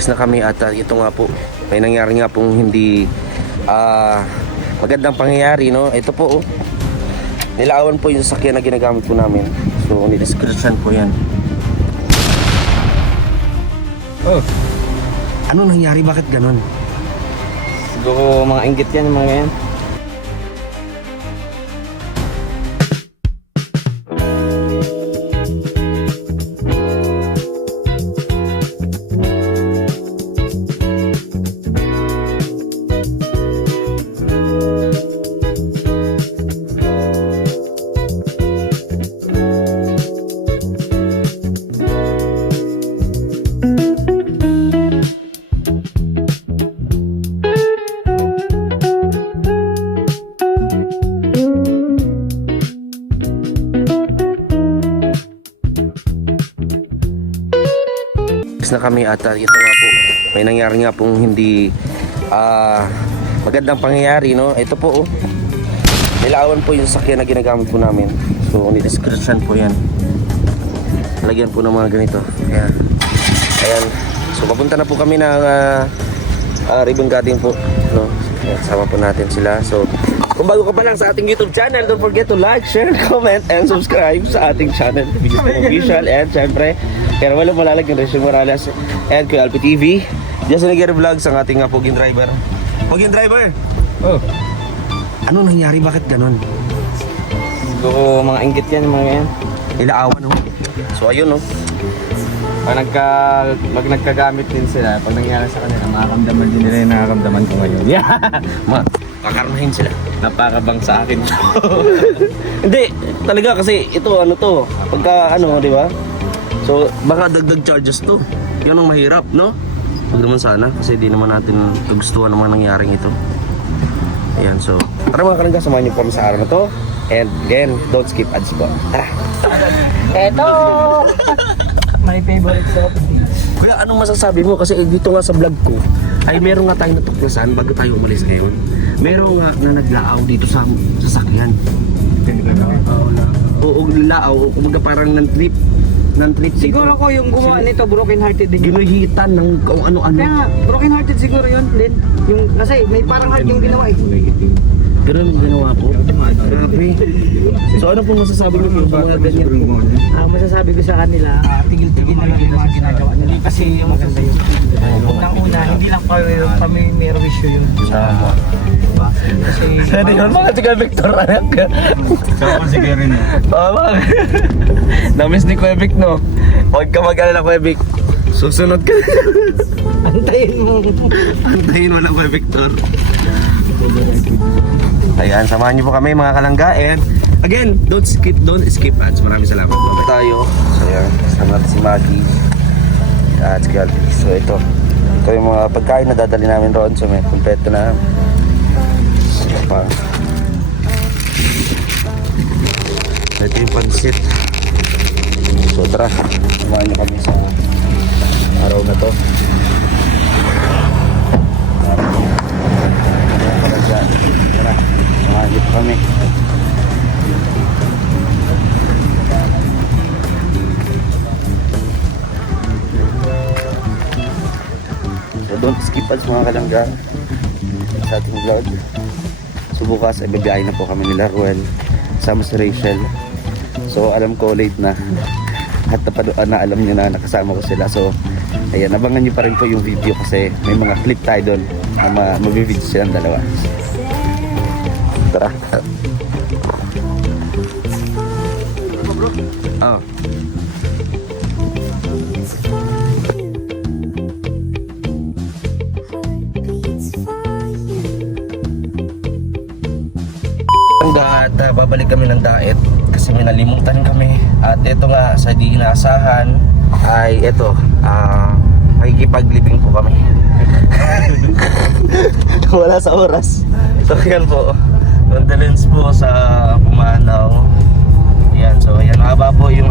Na kami at ito nga po may nangyari nga pong hindi magandang pangyayari, no? Ito po, nilaawan po yung sasakyan na ginagamit po namin. So ni-description po yan. Oh, Ano nangyari? Bakit ganon? siguro mga inggit yan, mga yan. Na kami at ito nga po may nangyari nga pong hindi magandang pangyayari, no? Ito po, nilaawan po yung sasakyan na ginagamit po namin. So ni-description po yan. Lagyan po ng mga ganito. Ayan. So papunta na po kami ng ribbon cutting po, no? Ayan, sama po natin sila. So kung bago ka pa lang sa ating YouTube channel, don't forget to like, share, comment, and subscribe sa ating channel, Biggest Official. And syempre, kaya wala malalag yung Resyo Morales and Kuya Alpi TV. Diyan sa Nagiri Vlogs ang ating Pugin Driver. Pugin Driver! Oh, Ano nangyari? Bakit ganon? siguro mga inggit yan, mga yan. Ilaawan, no? So ayun, no? Pag nagkagamit din sila, pag nangyari sa kanila, makakamdaman din nila yung nakakamdaman ko ngayon. Yeah! Kakarnahin sila. Napakabang sa akin to. Hindi, talaga kasi ito, ano to? Pagka, ano, di ba? So, baka dagdag charges to. Yan ang mahirap, no? Huwag naman sana, kasi di naman natin kagustuhan ng mga nangyaring ito. Ayan, so, tara mga kalangga, samahan niyo po kami sa araw na to. And again, don't skip ads po. Tara! Eto! My favorite soft drinks. Kuya, anong masasabi mo? Kasi dito nga sa vlog ko, ay meron nga tayong natuklasan bago tayo umalis ngayon. Meron nga na naglaaw dito sa sasakyan. Oo, laaw. Kumaga parang non-trip Siguro ko yung gumawa nito, broken hearted din. ginuhitan ng kung ano-ano. Kaya nga, broken hearted siguro yun din. Yung, kasi may parang heart yung ginawa eh. Ganun ang ginawa po. Grabe. So ano po masasabi niyo sa mga ganyan? Masasabi ko sa kanila, tigil-tigil na lang yung mga ginagawa nila. Kasi yung maganda yun. Unang-una, hindi lang kami may wisyo yun. Kasi Ano yun? Mga Kuya Victor, anak ka. Saka si Karen eh. Namiss ni Kuya Vic, no? Huwag ka mag-alala, Kuya Vic. Susunod ka. antayin mo. Antayin mo na, Kuya Victor. Ayan, samahan niyo po kami mga kalangga. And again, don't skip ads. Maraming salamat. Baba tayo. So ayan, kasama natin si Maggie at si Calvi. So ito yung mga pagkain na dadali namin roon. So may kumpleto na. Pa. Ito yung pansit. So tara, samahan niyo kami sa araw na to. Tara, samahan niyo kami. So don't skip ads mga kalangga sa ating vlog. So bukas ay bibiyahin na po kami nila Ruel sama si Rachel. So alam ko late na at na alam nyo na nakasama ko sila. So ayan, abangan nyo pa rin po yung video kasi may mga clip tayo doon na mag-video silang dalawa. Tara. Oh. At babalik kami ng daet kasi may nalimutan kami. At ito nga sa di inaasahan ay ito, makikipaglibing po kami. Wala sa oras. So yan po, condolence po sa pumanaw. Yan, so yan, haba po yung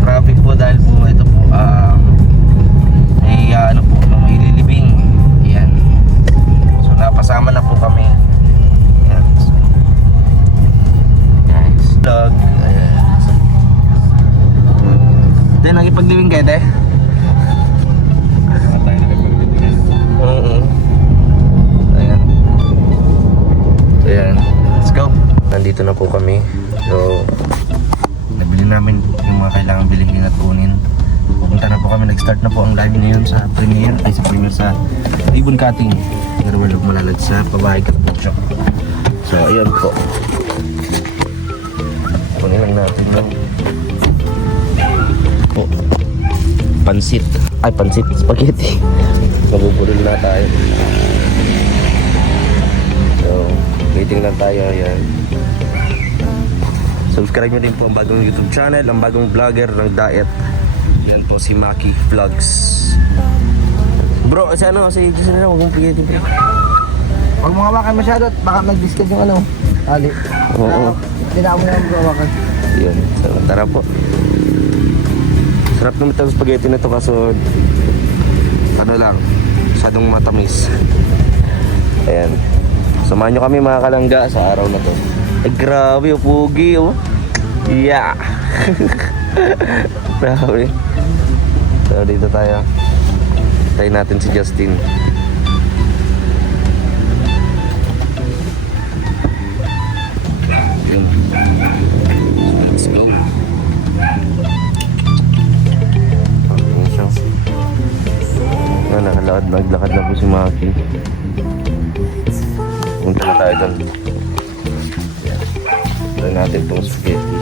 traffic po dahil po ito po may may ililibing. Yan, so napasama na po kami. Yan, so, guys, vlog. Then nakipaglibing kayo, nandito na po kami. So, nabili namin yung mga kailangan bilhin at kunin. Pupunta na po kami, nag-start na po ang live ngayon sa premiere, sa ribbon cutting. Pero wala malalag sa pabahay Katapotsyok. So, ayun po. Kunin lang natin yung pansit. Ay, pansit, spaghetti. Mabubulol na tayo. So, waiting lang tayo. Ayan. Subscribe nyo din po ang bagong YouTube channel, ang bagong vlogger ng diet. Yan po si Maki Vlogs. Bro, si Jason na lang, huwag mong pigay. Huwag mo hawakan masyado at baka mag-discard yung ali. Oo. Hindi na ako na hawakan. Yun, so tara po. Sarap naman itong spaghetti na to kaso ano lang, masyadong matamis. Ayan. Samahan nyo kami mga kalangga sa araw na to. Ay grabe, pugi oh. Yeah. Grabe. So dito tayo. Try natin si Justin. Yun. Let's go. Ayan siya. Naglakad na po si Maki. Punta na tayo doon. Try natin itong spaghetti.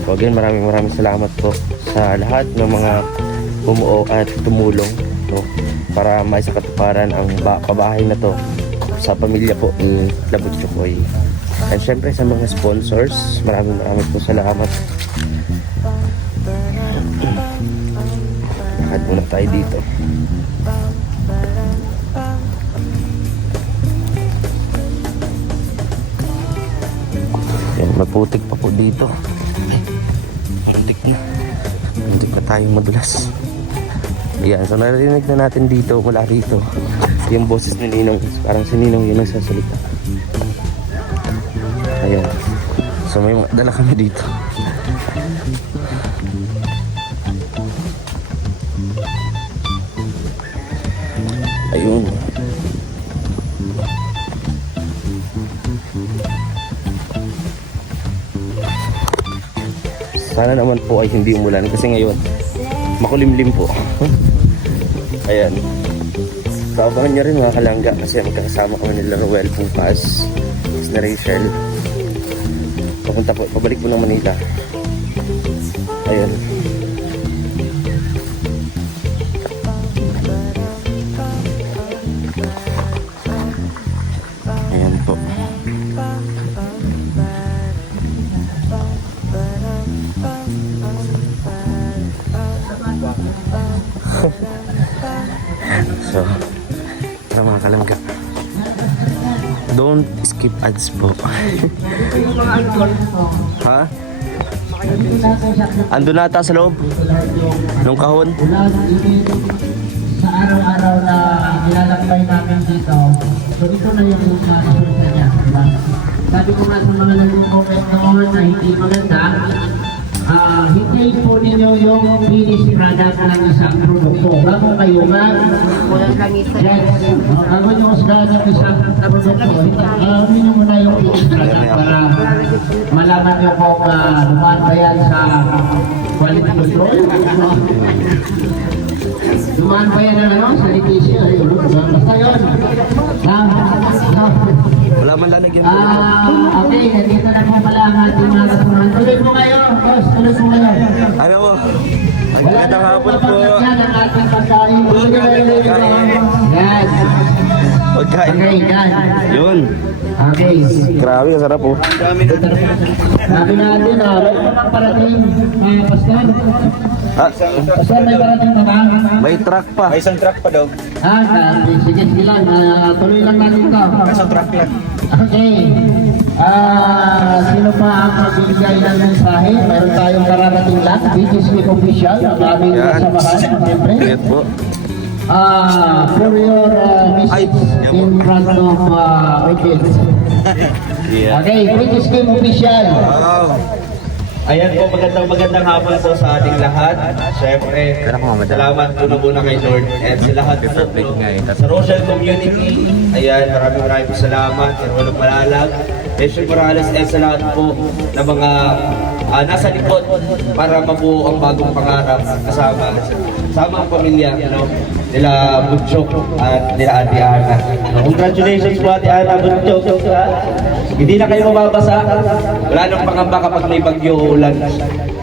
So again, maraming salamat po sa lahat ng mga bumuo at tumulong, no, para may sa katuparan ang pabahay na to sa pamilya po ni Labutchokoy. And syempre sa mga sponsors, maraming po salamat. Lakad muna tayo dito. Yan, maputik pa po dito. Muntik na tayong madulas. Ayan, so narinig na natin dito, mula rito, yung boses ni Ninong. Parang si Ninong yung nagsasalita. Ayan. So may mga dala kami dito. Ayun. Sana naman po ay hindi umulan kasi ngayon makulimlim po. Ayan. Kaabangan nyo rin mga kalangga kasi magkakasama kami nila Roel Pungpas na Rachel. Pabalik po ng Manila. Ayan. Ayan po. So, tara mga kalangga. Don't skip ads po. Ha? Ando na ata sa loob nung kahon. Sa araw-araw na nilalakbay namin dito, so ito na yung nasusunod niya, diba? Sabi ko nga sa mga nag-comment noon na hindi maganda, hintayin po ninyo yung finished product ng isang produkto. Bago kayo yes, bago nyo usgahan yung isang produkto, ninyo muna yung finished product para malaman nyo kung lumaan ba yan sa quality control. Dumaan pa yan na sa litisyo. Basta yun. Wala man lang nagyan. Okay, nandito na po pala ang ating mga kasuhan. Tuloy po kayo. Boss, tuloy po kayo. Ano po? Magandang hapon po. Yan ang ating pagkain. Yan. Pagkain. Okay, yan. Yun. Okay. Grabe, ang sarap po. Sabi natin, may mga parating, Pastor. Ha? Pastor, may parating na ba? May truck pa. May isang truck pa daw. Sige, sige lang. Tuloy lang natin ito. May isang truck lang. Okay. Sino pa ang magbibigay ng mensahe? Meron tayong kararating lang. BGC official. Ang aming kasamahan. Siyempre. Yes po. For your message in front of audience. Yeah. Okay, BGC official. Wow. Ayan po, magandang hapon po sa ating lahat. Siyempre, salamat po na muna kay Lord and sa lahat po sa Rochelle community. Ayan, maraming po salamat. Kay Rolong Malalag, Bishop Morales, and sa lahat po na mga nasa likod para mabuo ang bagong pangarap kasama ang pamilya, nila Butchok at nila Ate Ana. Congratulations po Ate Ana Butchok. Hindi na kayo mababasa. Wala nang pangamba kapag may bagyo o ulan.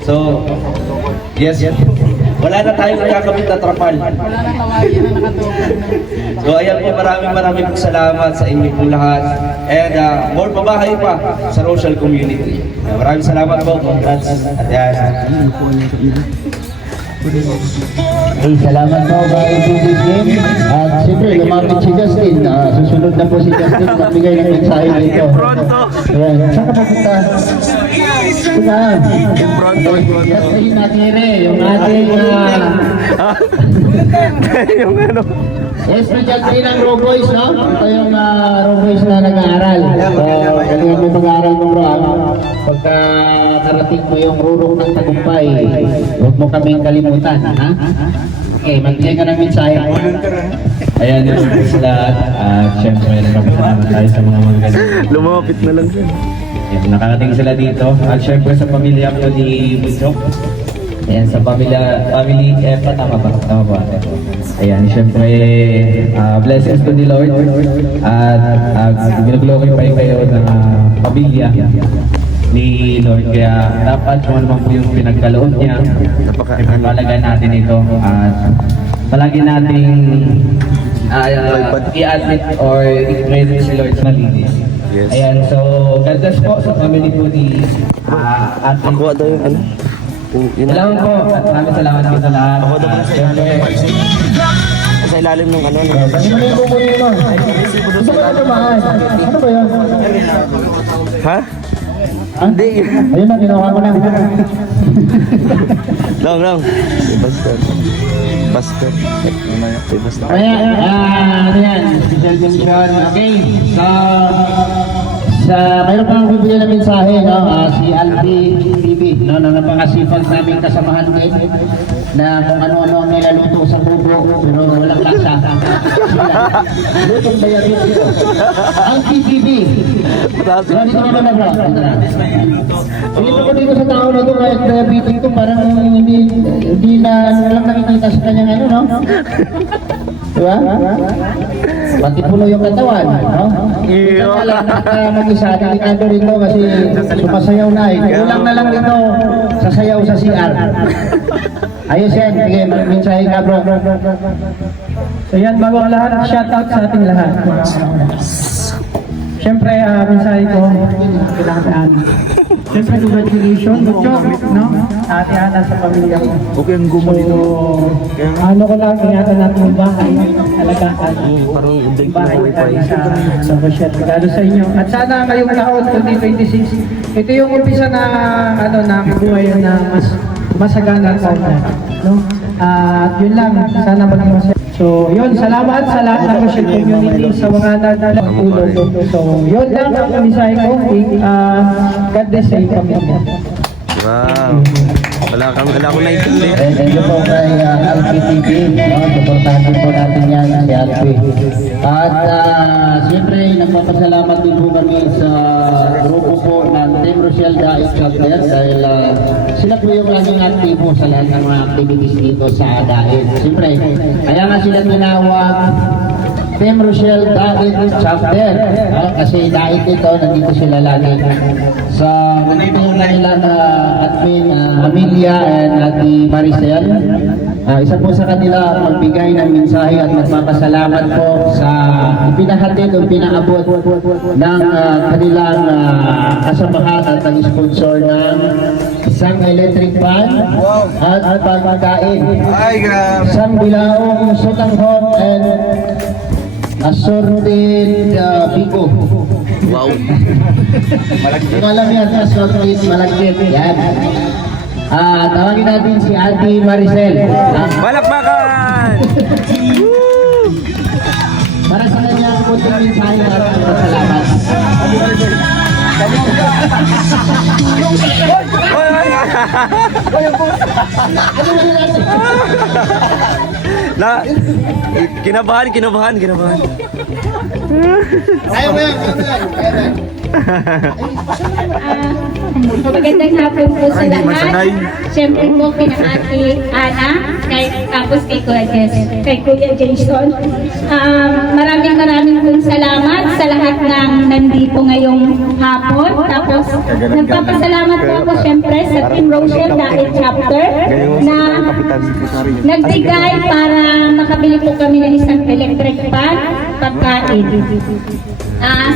So, yes. Wala na tayong nakakamit na trapal. So, ayan po, maraming po salamat sa inyo po lahat. And more pabahay pa sa Rochelle community. Maraming salamat po. Congrats. At yan. Okay, salamat po kay Bibig Game. At siyempre, lumapit si Justin. Susunod na po si Justin at bigay ng mensahe dito. Ayan, saan ka pupunta? Saan? Justin Natire, yung ating Yung ano. estudyante ng Raw Boys, no? Ito yung Raw Boys na nag-aaral. So, galingan mo mag-aaral mo, bro. Pagka karating mo yung rurong ng tagumpay, huwag mo kaming kalimutan, ha? Okay, magbigay ka ng mensahe. Ayan yung sila. Siyempre, nagpapasalamat tayo sa mga magaling. Lumapit na lang siya. Ayan, nakarating sila dito. At siyempre sa pamilya ko ni Butchok. Ayan, sa family Epa, tama ba? Tama ba? Ayan, siyempre, blessings to the Lord. At ginag-glorify kayo ng pamilya ni Lord. Kaya dapat kung ano man po yung pinagkaloob niya, ipapalagan natin ito. At palagi nating i-admit or i-credit si Lord sa malinis. Yes. Ayan, so God bless po sa family po ni Ate. Ako daw yung ano. Yun Salamat po at maraming salamat po sa lahat. Ako daw Siyempre, sa ilalim ng ano. Pati mo na yung kukunin mo. Gusto mo na tumahan? Ano ba yun? Ha? Hindi. Ayun na, kinuha ko na. Lang. Basket. Basket. Basket. Kaya, ano yan? Special mention. Okay. Mayroon pang bibigyan ng mensahe, no? Si Alvin TV, no? Na napakasipag naming kasamahan din na kung ano-ano ang nilaluto sa bubo, pero walang lasa. Lutong bayabit dito. Alvin TV. So, dito ko na, bro. Dito ko dito sa tao na ito, kahit diabetes ko, parang hindi na lang nakikita sa kanyang ano, no? Diba? Pati pulo yung katawan, no? Ito na lang mag-isa, delikado rito kasi sumasayaw na eh. Kulang na lang dito sa sayaw sa CR. Ayos yan, sige, mensahe ka bro. So yan, bago ang lahat, shout out sa ating lahat. Siyempre, mensahe ko, kailangan siyempre, congratulations, Butchok, no? Ate Ana sa pamilya ko. Okay, ang gumo nito. Ano ko lang, ingatan natin yung bahay, alagaan. Parang hindi Yung ko bahay wifi. natin sa Rochelle. Regalo sa inyo. At sana ngayong taon, 2026, ito yung umpisa na, na buhay na mas masagana sa no? At yun lang, sana maging masaya. So, yun, salamat sa lahat ng Rochelle community sa mga nagtulong. So, yun lang ang mensahe ko. God bless sa inyo. Wow. Wala ko naiintindihan. Thank you po kay Alpi TV, no? Suportahan din po natin yan si Alpi. At siyempre, nagpapasalamat din po kami sa grupo po ng Team Rochelle Daig Chapter dahil sila po yung laging aktibo sa lahat ng mga activities dito sa Daig. Siyempre, kaya nga sila tinawag Team Rochelle Daig Chapter, no? Kasi Daig ito, nandito sila lagi. Sa nandito nila na admin Amelia and Ate Maricel. Isa po sa kanila magbigay ng mensahe at magpapasalamat po sa ipinahatid o pinaabot ng kanilang kasamahan at ang sponsor ng isang electric fan at pagkain. Isang bilaong sutanghon and assorted bigo. Wow. Kung alam yan, assorted malagkit. Yan. Tawagin natin si Ate Maricel. Balakbakan! Para sa kanyang kunting mensahe at salamat. Oy, Na, kinabahan. Ayaw mo yan. Magandang hapon po sa lahat. Siyempre po kina Ate Ana, tapos kay Kuya Jason. Maraming pong salamat sa lahat ng nandito ngayong hapon. Tapos nagpapasalamat po ako siyempre sa Team Rochelle dahil chapter na nagbigay para makabili po kami ng isang electric fan, pagkain.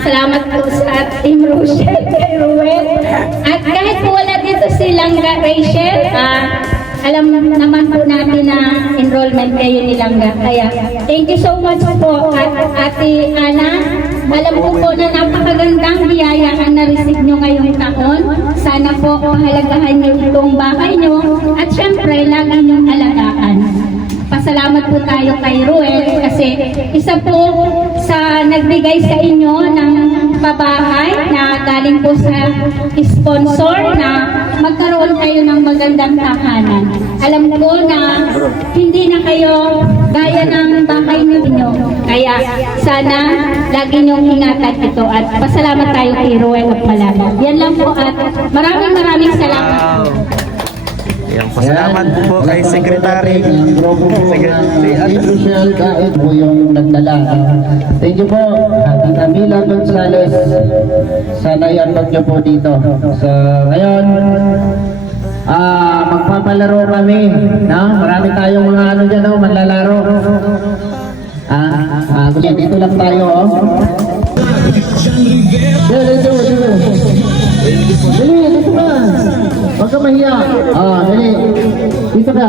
Salamat po sa Team Rochelle, kay Ruel. At kahit po wala dito si Langga Rachel, alam naman po natin na enrollment kayo ni Langga. Kaya thank you so much po at Ate Ana. Alam ko po na napakagandang biyaya ang na-receive nyo ngayong taon. Sana po pahalagahan nyo itong bahay nyo at syempre lagi nyong alagaan. Pasalamat po tayo kay Ruel kasi isa po sa nagbigay sa inyo ng pabahay na galing po sa sponsor na magkaroon kayo ng magandang tahanan. Alam ko na hindi na kayo gaya ng bahay ninyo. Kaya sana lagi niyong ingatan ito at pasalamat tayo kay Ruel at Malala. Yan lang po at maraming salamat. Yan, pasalamat po kay Secretary. Secretary Rochelle kahit po yung nagdala. Thank you po, Ate Camila Gonzales. Sana i-unlock niyo po dito. So, ngayon, magpapalaro kami. No? Marami tayong mga ano dyan, no? Manlalaro. Dito lang tayo, oh. Dito ka. Huwag ka mahiya. Dali. Dito ka.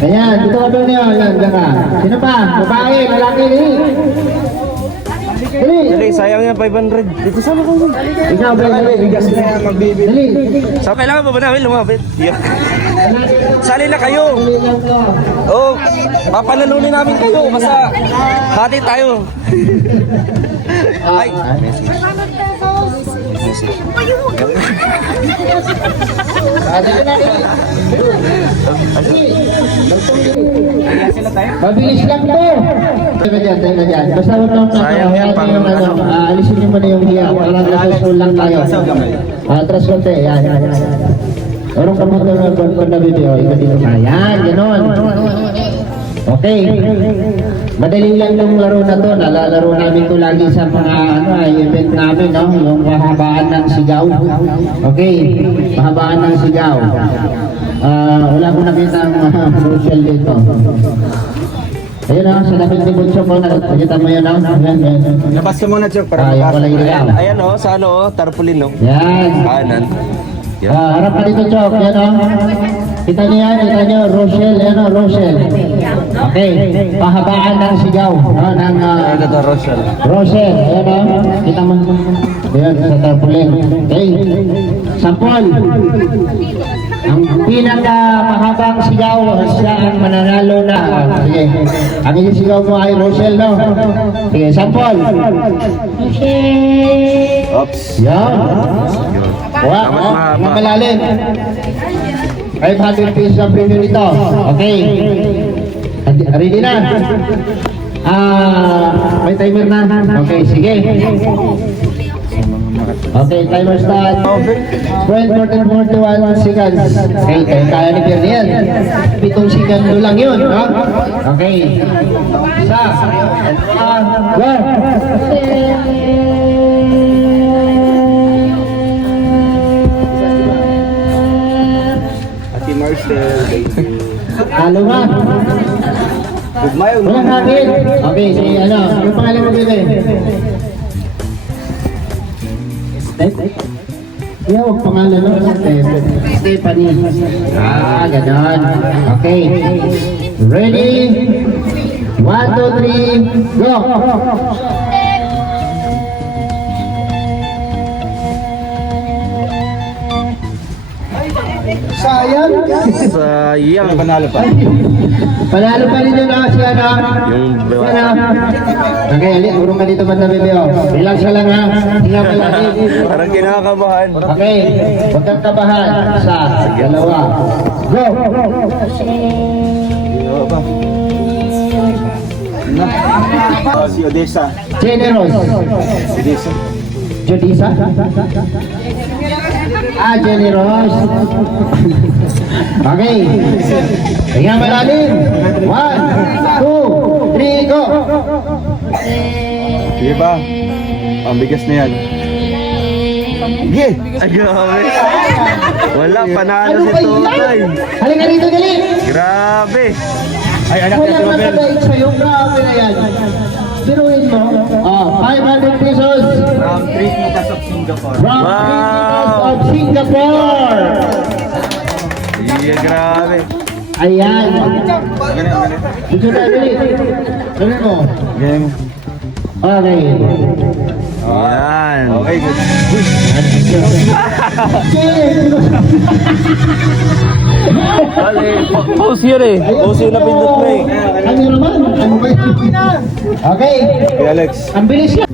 Ayan, dito ka doon yun. Ayan, dyan ka. Sino pa? Babae, lalaki. Dali. Dali, sayang yan, 500. Dito sama ko. Ikaw, dali. Bigas na yan, magbibili. Dali. So, kailangan pa ba namin lumapit? Yeah. Sali na kayo. Oh, papanalunin namin kayo. Basta, hati tayo. Ay. Mabilis lang to. Tayo na dyan. Basta huwag lang Sayang yan, pang ano. Alisin niyo muna yung hiya. Parang nasusul lang tayo. Atras konti. Yan. Orong kamot na na video. Ika dito ka. Yan, gano'n. Okay. Madali lang yung laro na to. Nalalaro namin to lagi sa mga event namin, no? Yung mahabaan ng sigaw. Okay. Mahabaan ng sigaw. Wala ko nakita ang social dito. Ayun na, sa lapit ni Bunso ko, nakita mo yun, no? Labas ka muna, Chok, para Ayaw ko lang ilaw. Ayan o, sa ano, tarpaulin o. Yan. Kanan. Harap ka dito, Chok. Yan, o. Kita niyo yan, kita niyo, Rochelle, yan o, Rochelle. Okay, pahabaan ng sigaw, no? Ng, Ito, Rochelle. Rochelle, ayan o. Kita mo. Ayan, sa tarpaulin. Okay. Sampol. Ang pinaka-mahabang sigaw, siya ang mananalo na. Sige. Ang isigaw mo ay Rochelle, no? Sige, sampol. Oops. Yan. Wow, mamalalim. 500 pesos ang premium nito. Okay. Ready na? May timer na. Okay, sige. Okay, timer start. 41 seconds. Okay, kaya ni Pierre yan. 7 segundo lang yun. No? Okay. Isa. Go. Ate Marcel, thank you. Halo ba? Walang hapit. Okay, si ano, yung pangalan mo bebe. Yeah, huwag pangalan mo. Stephanie. Ganon. Okay. Ready? 1, 2, 3, go! Sayang. Sayang. Panalo pa. Panalo pa rin yun si ano. Yung Okay, ali, urong ka dito banda bebe oh. Relax ka lang ha. Tingnan ka lang. Parang kinakabahan. Okay, huwag kang kabahan. Isa, dalawa. Go! Si Odessa. Generous. Odessa. Jodisa? Generous. Okay. Tingnan malalim. 1, 2, 3, go! Sige ba? Ang bigas na yan. Ay, grabe. Wala, panalo si Totoy. Halika rito, dali! Grabe. Ay, anak Wala niya si na Robert. sabay sa'yo. Grabe na yan. Biruin mo. 500 pesos. From Trinitas of Singapore. From Trinitas of Singapore. Iya, grabe. Ayan. Dito na, dali. Dali mo. Game. Okay. Yan. Okay, good. Pause yun eh. Pause yun na pindot mo eh. Ano naman? Ano ba yun? Okay. Hey, Alex. Ang bilis niya.